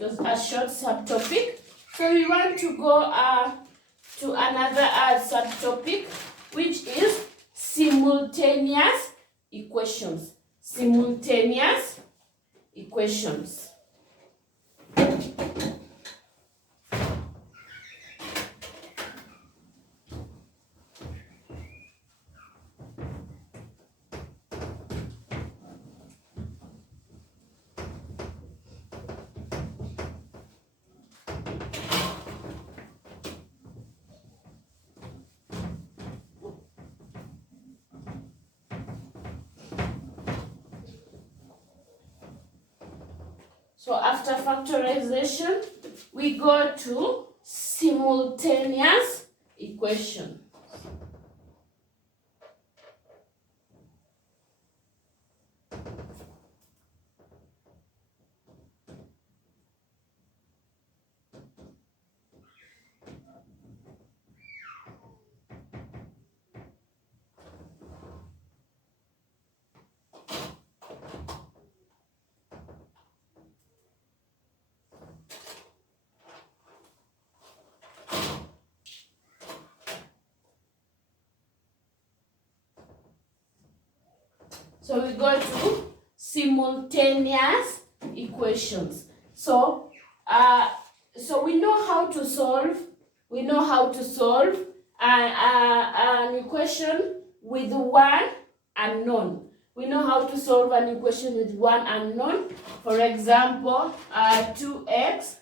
Just a short subtopic. So we want to go to another subtopic, which is simultaneous equations. Simultaneous equations. So after factorization, we go to simultaneous equation. So we go to simultaneous equations. So we know how to solve. We know how to solve an equation with one unknown. We know how to solve an equation with one unknown. For example, 2x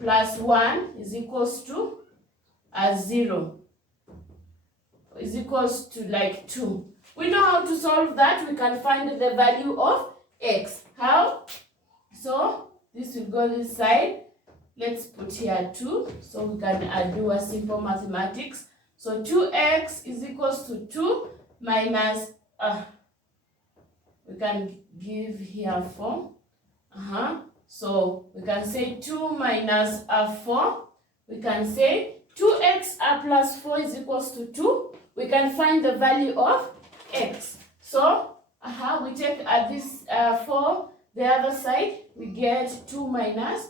plus 1 is equals to 0. Is equals to like 2. We know how to solve that. We can find the value of x. How? So this will go this side. Let's put here 2. So we can do a simple mathematics. So 2x is equals to 2 minus, we can give here 4. So we can say 2 minus 4. We can say 2x plus 4 is equals to 2. We can find the value of x. So we take this 4 the other side. We get 2 minus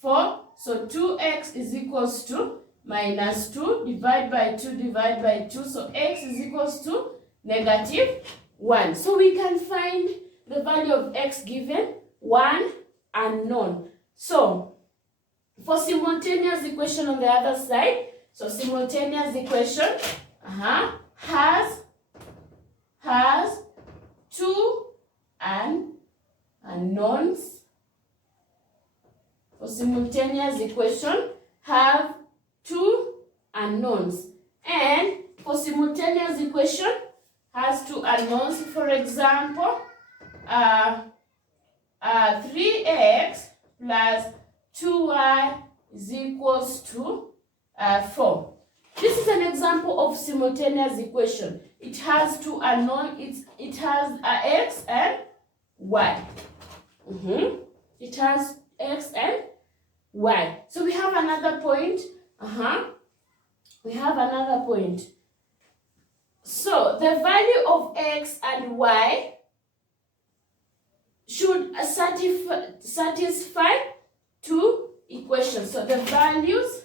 4. So 2x is equals to minus 2. Divide by 2, divide by 2. So x is equals to negative 1. So we can find the value of x given 1 unknown. So for simultaneous equation on the other side, so simultaneous equation has 2 unknowns. For simultaneous equation have 2 unknowns. And for simultaneous equation has 2 unknowns. For example, 3x plus 2y is equals to 4. This is an example of simultaneous equation. It has 2 unknowns. It has x and y. It has x and y. So we have another point. We have another point. So the value of x and y should satisfy 2 equations. So the values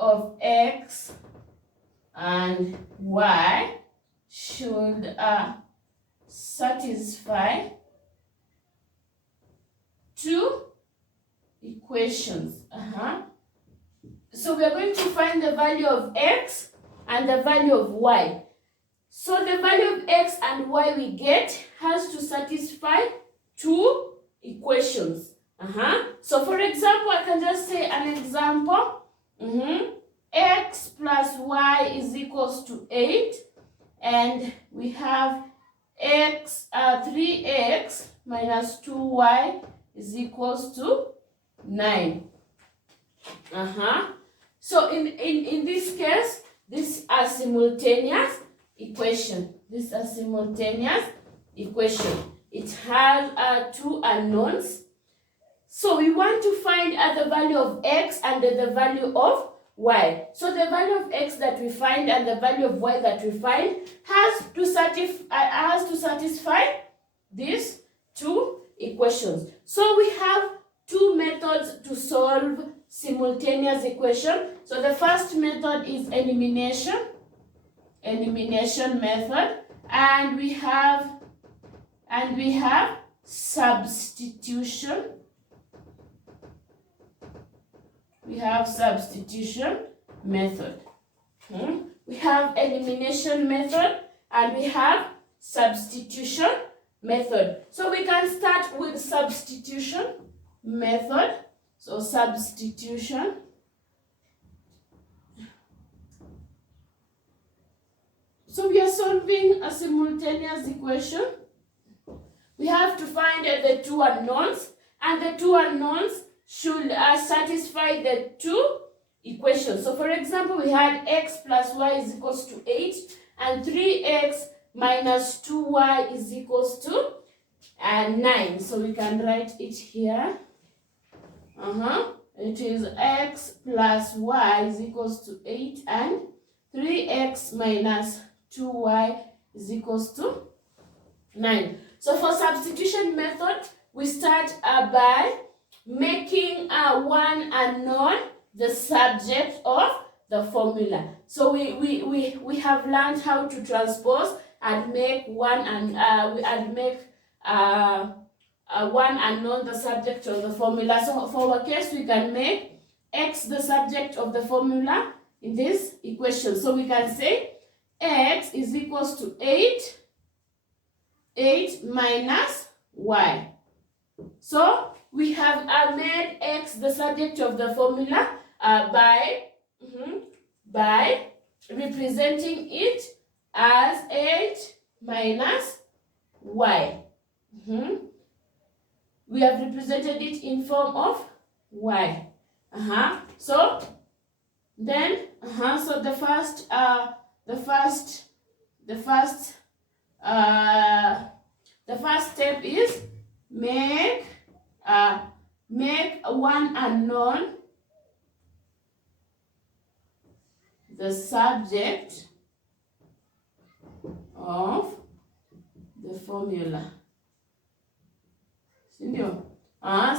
of x and y should satisfy 2 equations. So we are going to find the value of x and the value of y. So the value of x and y we get has to satisfy 2 equations. So for example, I can just say an example. X plus y is equals to 8, and we have 3x minus 2y is equals to 9. So in this case, this is a simultaneous equation. This is a simultaneous equation. It has 2 unknowns. So we want to find the value of x and the value of y. So the value of x that we find and the value of y that we find has to satisfy these 2 equations. So we have two methods to solve simultaneous equation. So the first method is elimination method, and we have substitution. We have substitution method. We have elimination method and we have substitution method. So we can start with substitution method. So substitution. So we are solving a simultaneous equation. We have to find the two unknowns, and the two unknowns should satisfy the two equations. So for example, we had x plus y is equals to 8 and 3x minus 2y is equals to 9. So we can write it here. It is x plus y is equals to 8 and 3x minus 2y is equals to 9. So for substitution method, we start by making one unknown the subject of the formula. So we have learned how to transpose and make one unknown the subject of the formula. So for our case, we can make x the subject of the formula in this equation. So we can say x is equals to 8 minus y. So we have made x the subject of the formula by representing it as 8 minus y. We have represented it in form of y. So then so the first step is make one unknown the subject of the formula.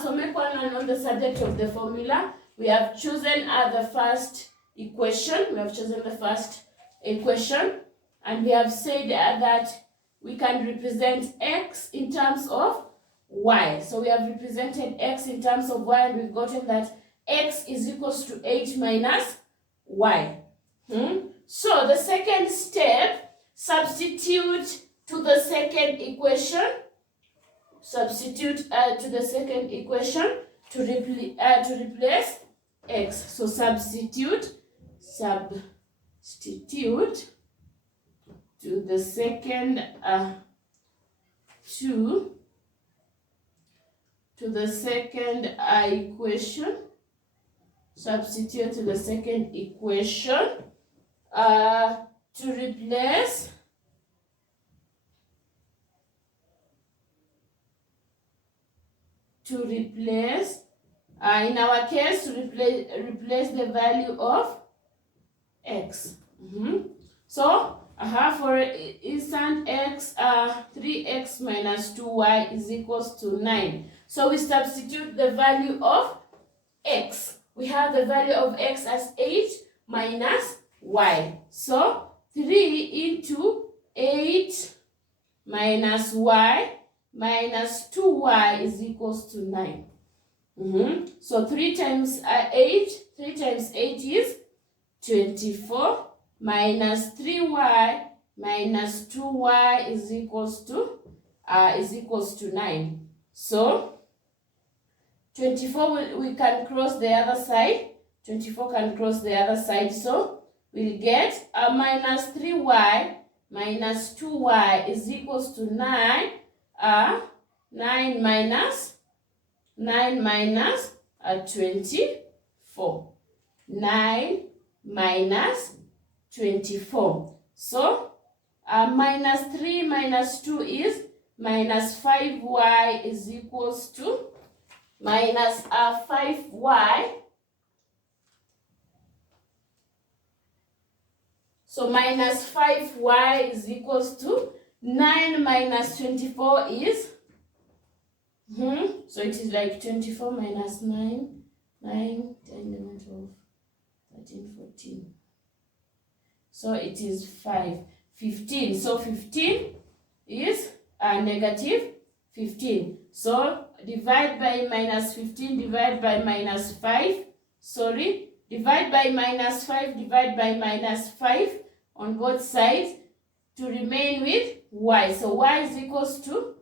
So make one unknown the subject of the formula. We have chosen the first equation. And we have said that we can represent x in terms of y. So we have represented x in terms of y, and we've gotten that x is equals to 8 minus y. So the second step, substitute to the second equation. To replace x. So substitute to the second equation. Substitute to the second equation to replace in our case, to replace the value of x. So for instant x, 3x minus 2y is equals to 9. So we substitute the value of x. We have the value of x as 8 minus y. So 3 into 8 minus y minus 2y is equals to 9. So 3 times 8 is 24 minus 3y minus 2y is equals to 9. So 24 we can cross the other side. 24 can cross the other side. So we'll get minus 3y minus 2y is equals to 9. 9 minus 24. 9 minus 24. So minus 3 minus 2 is minus 5y is equals to minus 5y. So minus 5y is equals to 9 minus 24 is So it is like 24 minus 9, 9, 10, 11, 12, 13, 14. So it is 5, 15. So 15 is negative 15. So divide by minus 15, divide by minus 5. Sorry, divide by minus 5, divide by minus 5 on both sides to remain with y. So y is equals to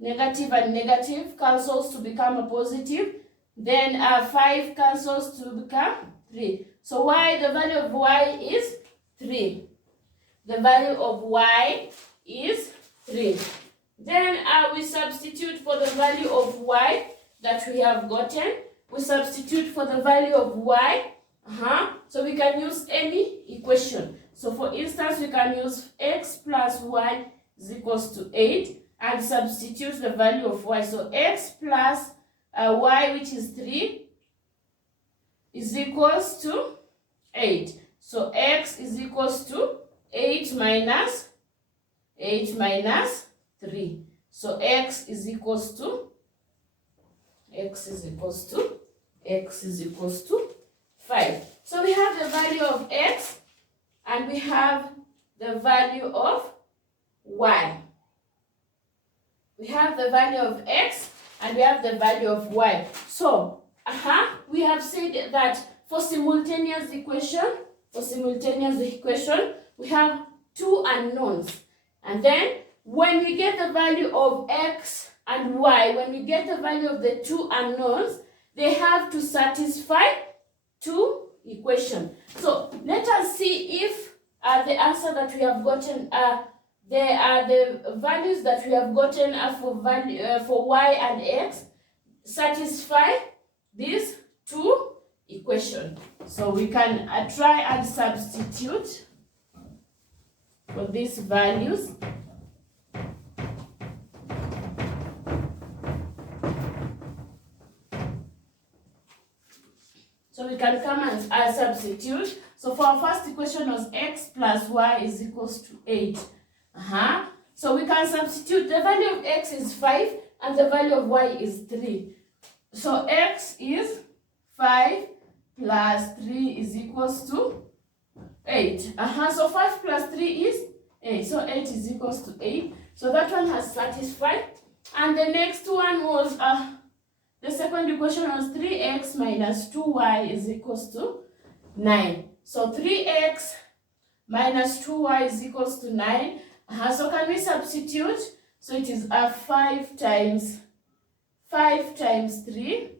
negative and negative cancels to become a positive. Then 5 cancels to become 3. So y, the value of y is 3. The value of y is 3. Then we substitute for the value of y that we have gotten. We substitute for the value of y. So we can use any equation. So for instance, we can use x plus 1 is equals to 8 and substitute the value of y. So x plus y, which is 3, is equals to 8. So x is equals to 8 minus 3. So x is equals to 5. So we have the value of x and we have the value of y. We have the value of x and we have the value of y. So we have said that for simultaneous equation, we have two unknowns. And then when we get the value of x and y, when we get the value of the two unknowns, they have to satisfy two equations. So let us see if the answer that we have gotten, the values that we have gotten for y and x satisfy these two equations. So we can try and substitute for these values. So we can come and substitute. So for our first equation was x plus y is equals to 8. So we can substitute. The value of x is 5 and the value of y is 3. So x is 5 plus 3 is equals to 8. So 5 plus 3 is 8. So 8 is equals to 8. So that one has satisfied. And the next one was, the second equation was 3x minus 2y is equals to 9. So 3x minus 2y is equals to 9. So can we substitute? So it is 5 times 3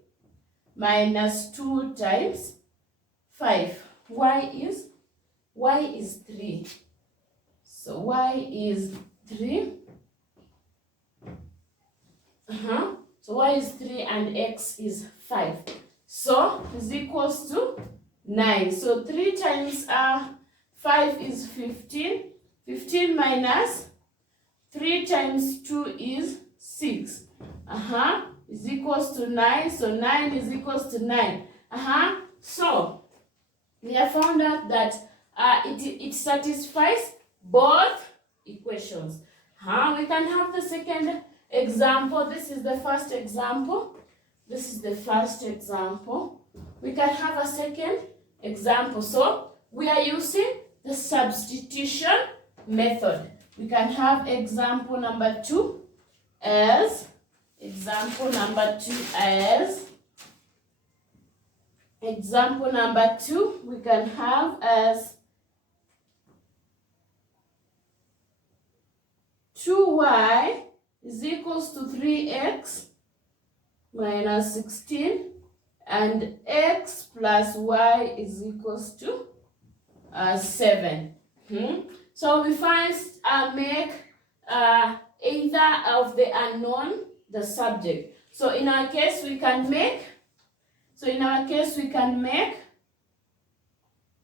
minus 2 times 5. Y is 3. So y is 3. So y is 3 and x is 5. So is equals to 9. So 3 times 5 is 15. 15 minus 3 times 2 is 6. Is equals to 9. So 9 is equals to 9. So we have found out that it satisfies both equations. We can have the second example. This is the first example. We can have a second example. So we are using the substitution method. We can have example number 2 as example number 2 we can have as 2y is equals to 3x minus 16 and x plus y is equals to 7. So we first make either of the unknown the subject. So in our case we can make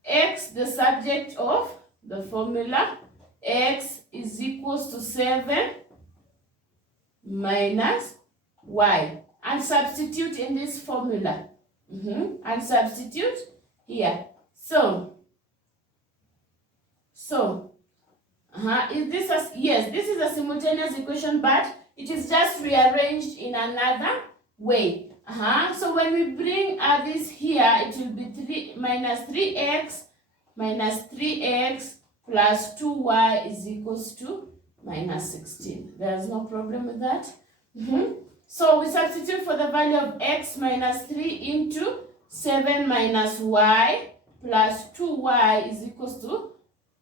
x the subject of the formula. X is equals to 7 minus y, and substitute in this formula. And substitute here. So is this this is a simultaneous equation, but It is just rearranged in another way. So when we bring this here, it will be 3 minus 3x plus 2y is equals to minus 16. There's no problem with that. So we substitute for the value of x minus 3 into 7 minus y plus 2y is equals to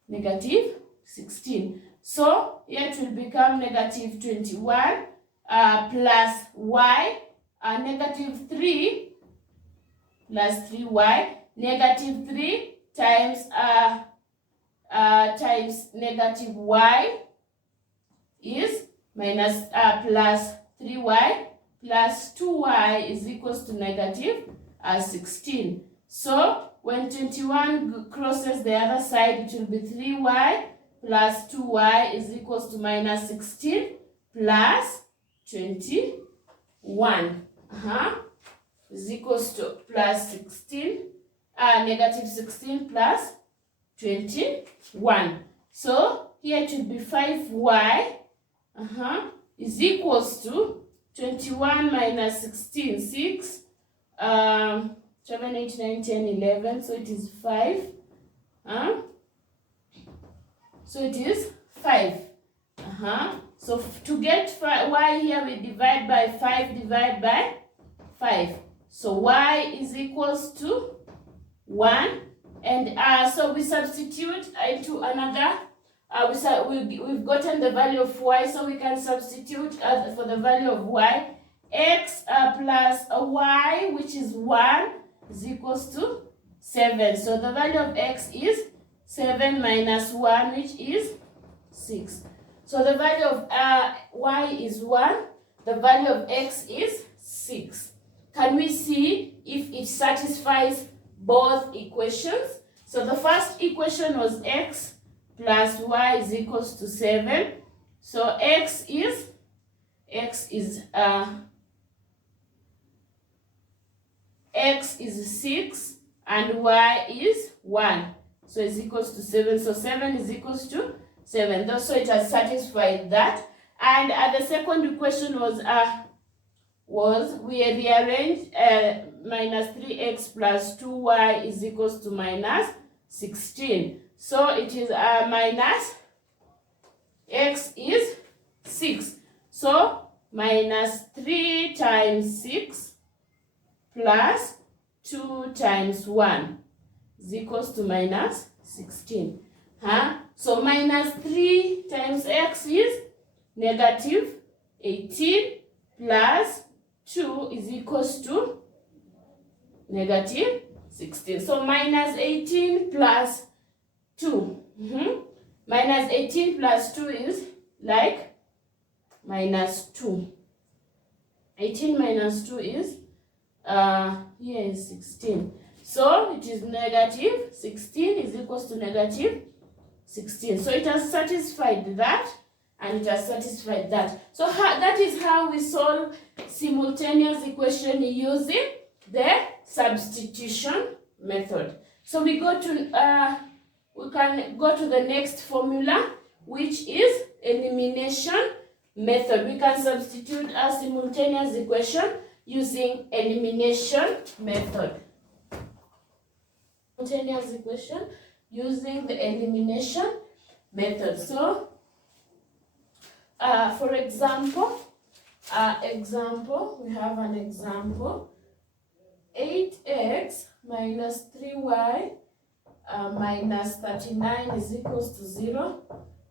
negative 16. So here it will become negative 21 plus y, negative 3 plus 3y, negative 3 times negative y is minus plus 3y plus 2y is equals to negative 16. So when 21 crosses the other side, it will be 3y plus 2y is equals to minus 16 plus 21. Is equals to plus 16, negative 16 plus 21. So here it will be 5y is equals to 21 minus 16, 6, 7, 8, 9, 10, 11. So it is 5. So it is 5. So to get y here, we divide by 5, divide by 5. So y is equals to 1. And so we substitute into another. We've gotten the value of y, so we can substitute for the value of y. X plus y, which is 1, is equals to 7. So the value of x is 7 minus 1, which is 6. So the value of y is 1. The value of x is 6. Can we see if it satisfies both equations? So the first equation was x plus y is equals to 7. So x is 6 and y is 1. So it's equals to 7. So 7 is equals to 7. So it has satisfied that. And the second equation was we rearranged minus 3x plus 2y is equals to minus 16. So it is minus x is 6. So minus 3 times 6 plus 2 times 1 is equals to minus 16. So minus 3 times x is negative 18 plus 2 is equals to negative 16. So minus 18 plus 2. Minus 18 plus 2 is like minus 2. 18 minus 2 is, here is 16. So it is negative 16 is equals to negative 16. So it has satisfied that and it has satisfied that. So that is how we solve simultaneous equation using the substitution method. So we can go to the next formula, which is elimination method. We can substitute a simultaneous equation using elimination method. Simultaneous equation using the elimination method. So for example, we have an example. 8x minus 3y minus 39 is equals to 0,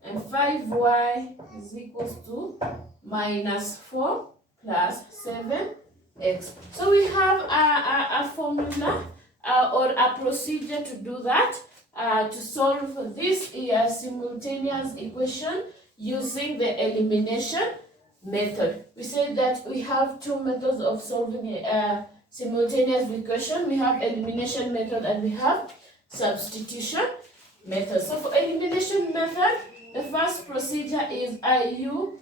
and 5y is equals to minus 4 plus 7x. So we have a formula or a procedure to do that, to solve this simultaneous equation using the elimination method. We said that we have two methods of solving a simultaneous equation. We have elimination method and we have substitution method. So for elimination method, the first procedure is you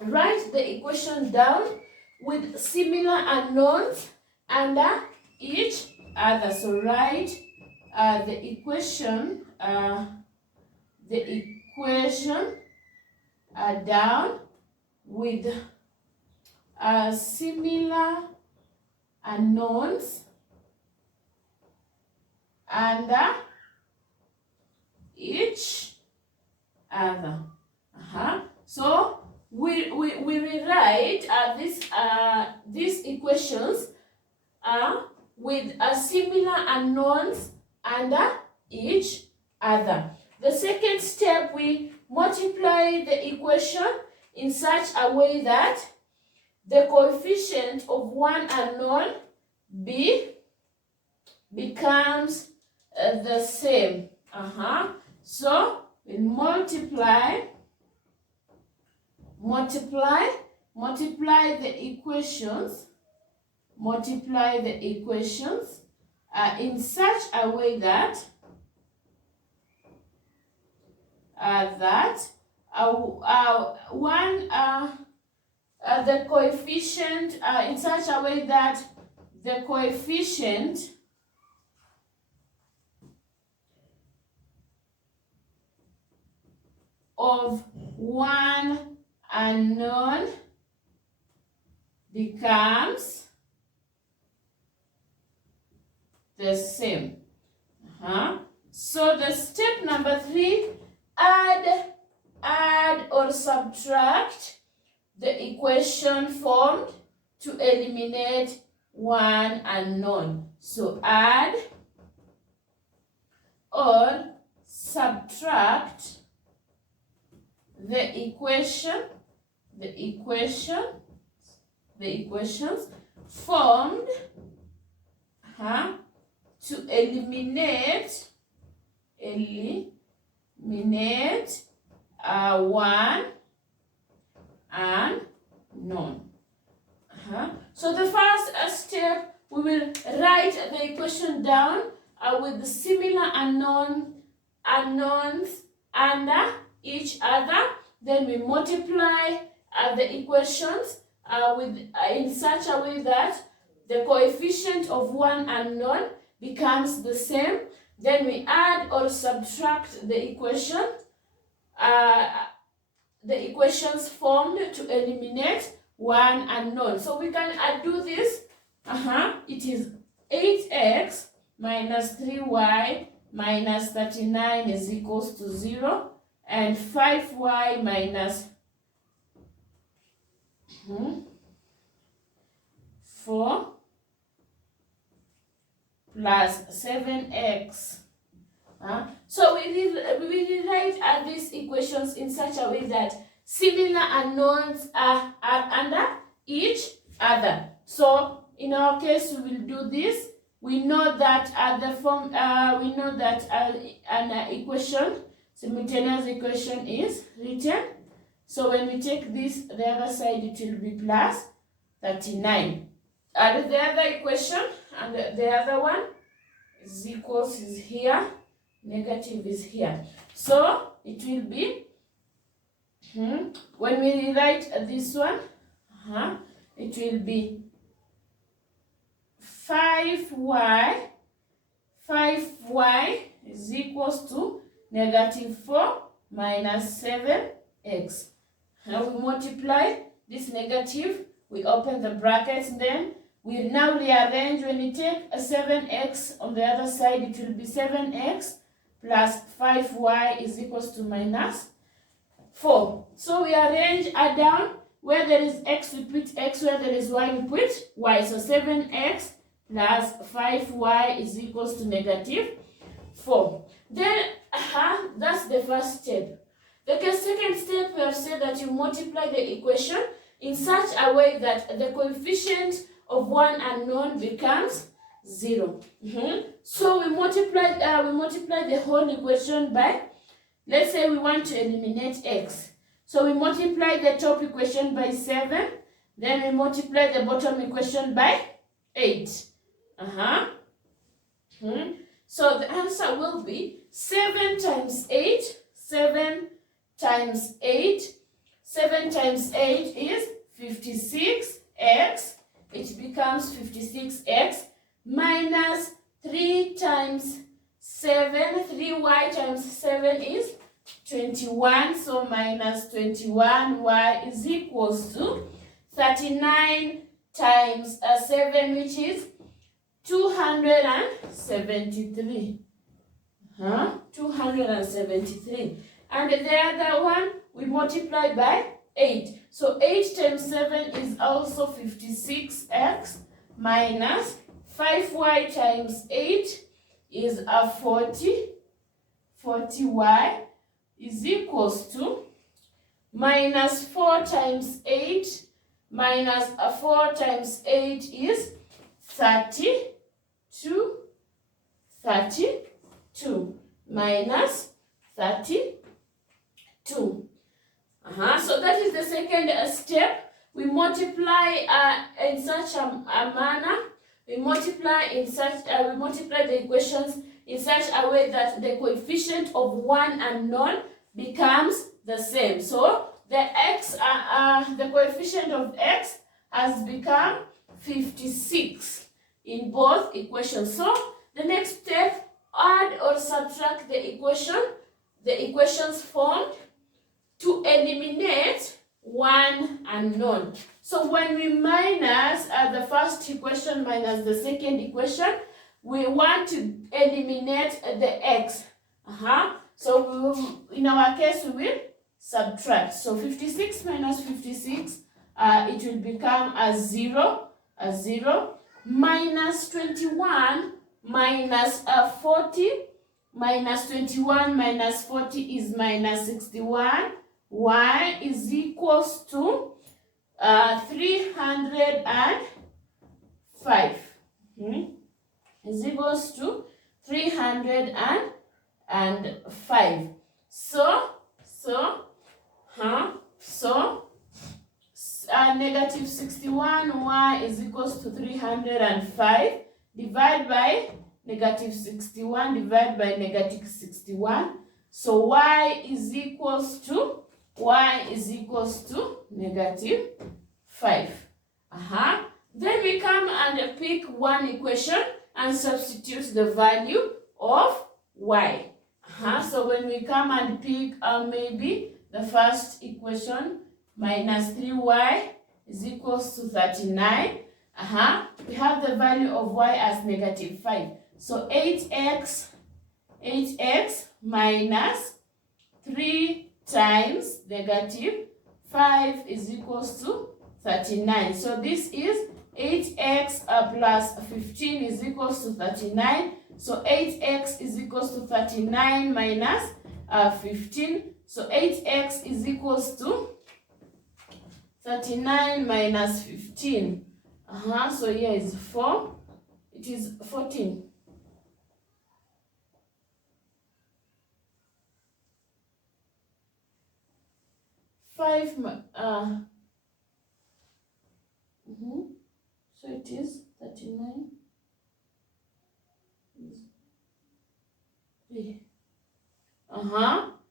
write the equation down with similar unknowns under each other. So write the equation down with similar unknowns under each other. So we rewrite these equations with similar unknowns under each other. The second step, we multiply the equation in such a way that the coefficient of one unknown b becomes the same. So we multiply the equations, in such a way that the coefficient in such a way that the coefficient of one unknown becomes the same. So the step number 3, add or subtract the equation formed to eliminate one unknown. So add or subtract the equations formed to eliminate one unknown. So the first step, we will write the equation down with the similar unknowns under each other. Then we multiply the equations in such a way that the coefficient of one unknown becomes the same. Then we add or subtract the equations formed to eliminate one unknown. So we can do this. It is 8x minus 3y minus 39 is equals to 0, and 5y minus 4 plus 7x. So we rewrite these equations in such a way that similar unknowns are under each other. So in our case, we will do this. We know that an equation, simultaneous equation, is written. So when we take this, the other side, it will be plus 39. And the other equation, and the other one is equals is here, negative is here. So it will be, when we rewrite this one, it will be 5y is equals to negative 4 minus 7x. Now we multiply this negative, we open the brackets, then we now rearrange. When we take a 7x on the other side, it will be 7x plus 5y is equals to minus 4. So we arrange down. Where there is x, we put x. Where there is y, we put y. So 7x plus 5y is equals to negative 4. Then, that's the first step. The second step, we have said that you multiply the equation in such a way that the coefficient of one unknown becomes 0. So we multiply the whole equation by, let's say we want to eliminate x. So we multiply the top equation by 7, then we multiply the bottom equation by 8. So the answer will be 7 times 8. 7 times 8. 7 times 8 is 56x. It becomes 56x minus 3 times 7. 3y times 7 is 21, so minus 21y is equals to 39 times 7, which is 273. 273. And the other one, we multiply by 8. So 8 times 7 is also 56x minus 5y times 8 is a 40y is equals to minus 4 times 8 minus 4 times 8 is 32 minus 32. So that is the second step. We multiply in such a manner. We multiply the equations in such a way that the coefficient of one unknown becomes the same. So the coefficient of x has become 56 in both equations. So the next step, add or subtract the equations formed to eliminate one unknown. So when we minus the first equation minus the second equation, we want to eliminate the x. So we will, in our case, we will subtract. So 56 minus 56, it will become a 0, minus 21 minus 40, minus 21 minus 40 is minus 61. Y is equals to 305. Is equals to 305. So negative 61, y is equals to 305. Divide by negative 61, divide by negative 61. So y is equals to negative 5. Then we come and pick one equation and substitute the value of y. So when we come and pick maybe the first equation, minus 3y is equals to 39. We have the value of y as negative 5. So 8x minus 3 times negative 5 is equals to 39. So this is 8x plus 15 is equals to 39. So 8x is equals to 39 minus 15. So 8x is equals to 39 minus 15. So here is 4. It is 14. So it is 39.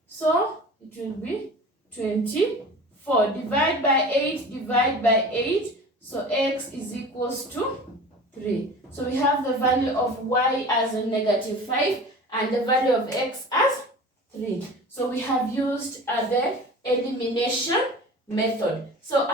So it will be 24. Divide by 8, divide by 8. So x is equals to 3. So we have the value of y as a negative 5 and the value of x as 3. So we have used the elimination method. So